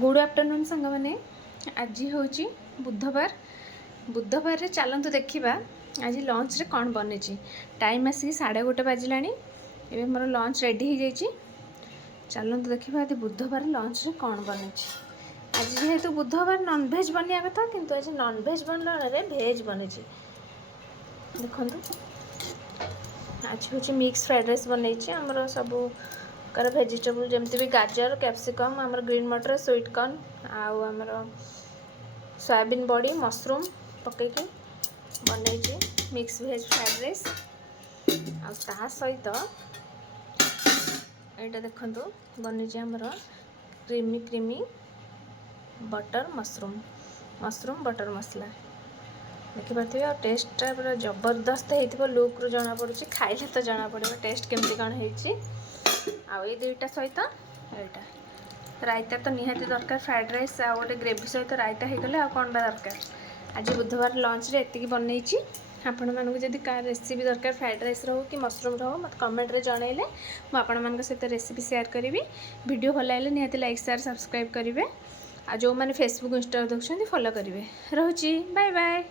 Good afternoon सांग मैंने आज हूँ बुधवार बुधवार रे चलतु देखा आज लंच रे कौन बनी टाइम आसिक 1:30 बाजिला एवं मोर लंच रेडी हो जाइए। चलतु देखा आज बुधवार लंच रे कौन बनी आज जेहेतु बुधवार नॉनभेज बनया कथा किंतु आज नॉनभेज बनला भेज बनी देखु आज हूँ मिक्स फ्राइड राइस बनई आमर सबू कर भेजिटेबल जमती भी गाजर कैप्सिकम आमर ग्रीन मटर स्वीट कॉर्न आमर सोयाबीन बड़ी मशरूम पकईकि बनई मिक्स भेज फ्राइड राइस आ सहित यहाँ देखु बनी आमर creamy creamy butter mushroom butter मसला देखिपे और टेस्टा पूरा जबरदस्त हो लुक रू जना पड़ी खाइले तो जना पड़ो टेस्ट केमती कौन है। आई दुईटा सहित एटा रायता तो निहाती दरकार फ्राइड राइस आ गोटे ग्रेवी सहित रायता हो गले कौन बा दरकार। आज बुधवार लंच रे एतिकी बनई आपण मानक जदि का रेसिपी दरकार फ्राइड राइस रो कि मशरूम रो मत कमेंट रे जनइले मु आपण मानक सहित रेसिपी शेयर करी। वीडियो भल लागले निहाती लाइक शेयर सब्सक्राइब करेंगे आ जो मैंने फेसबुक इंस्टा देखुं फॉलो करेंगे। रोची बाय बाय।